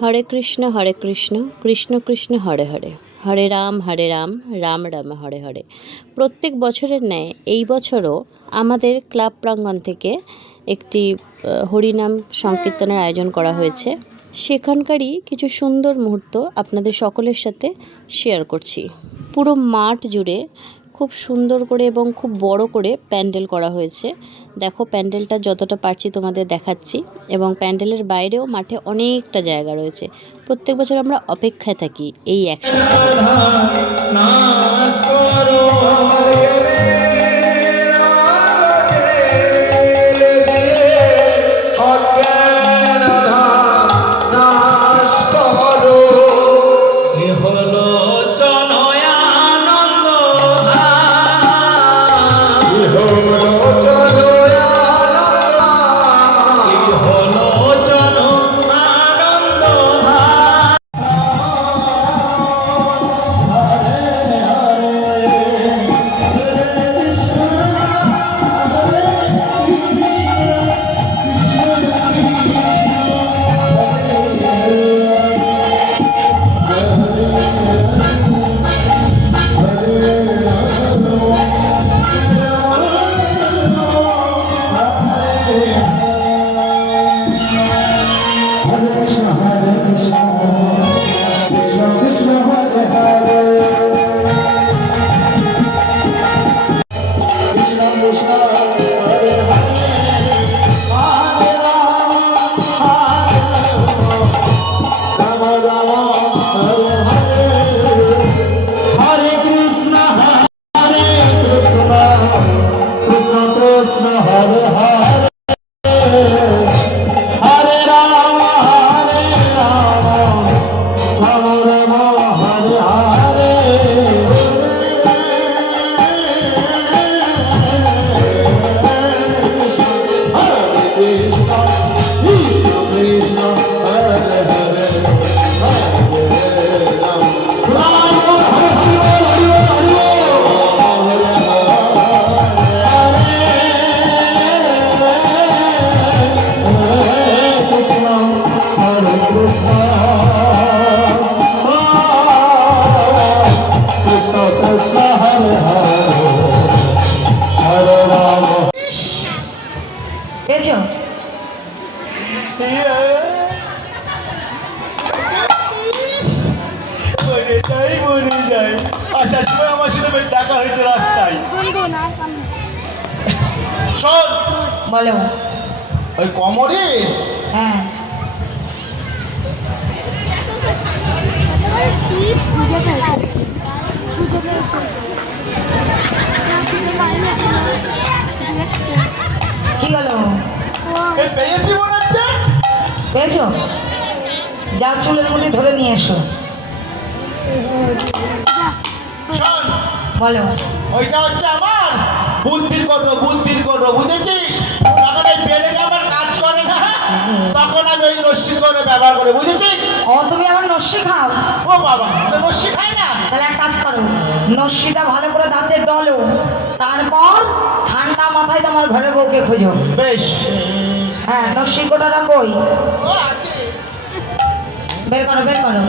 হরে কৃষ্ণ কৃষ্ণ কৃষ্ণ হরে হরে, হরে রাম রাম রাম হরে হরে। প্রত্যেক বছরের ন্যায় এই বছরও আমাদের ক্লাব প্রাঙ্গণ থেকে একটি হরিনাম সংকীর্তনের আয়োজন করা হয়েছে। সেখানকারই কিছু সুন্দর মুহূর্ত আপনাদের সকলের সাথে শেয়ার করছি। পুরো মাঠ জুড়ে খুব সুন্দর করে এবং খুব বড় করে প্যান্ডেল করা হয়েছে। দেখো, প্যান্ডেলটা যতটা পারছি তোমাদের দেখাচ্ছি, এবং প্যান্ডেলের বাইরেও মাঠে অনেকটা জায়গা রয়েছে। প্রত্যেক বছর আমরা অপেক্ষায় থাকি এই এক আসার সময় আমার সাথে দেখা হয়েছে রাস্তায়। শোন, বলো। ওই কমরে হ্যাঁ কি হলো? পেয়েছি মনে হচ্ছে। পেয়েছো? যাও, চুলের মুঠি ধরে নিয়ে এসো। শোন, বলো। ওইটা হচ্ছে আমার বুদ্ধির কত বুঝেছিস? তখন এই বেড়ে আমার কাজ করে না, তখন আমি ওই নস্যি করে ব্যবহার করে, বুঝেছিস? ও, তুমি আমার নস্যি খাও? ও বাবা, নস্যি খাই না। তাহলে এক কাজ করো, নস্যিটা ভালো করে দাঁতে ডলো, তারপর ঠান্ডা মাথায় তোমার ঘরের বউকে খোঁজো। বেশ। হ্যাঁ, নস্যি কোটাটা কই? ও আছে। বের করো।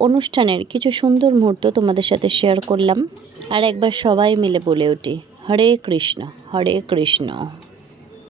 অনুষ্ঠানের কিছু সুন্দর মুহূর্ত তোমাদের সাথে শেয়ার করলাম। আর একবার সবাই মিলে বলে উঠি, হরে কৃষ্ণ হরে কৃষ্ণ।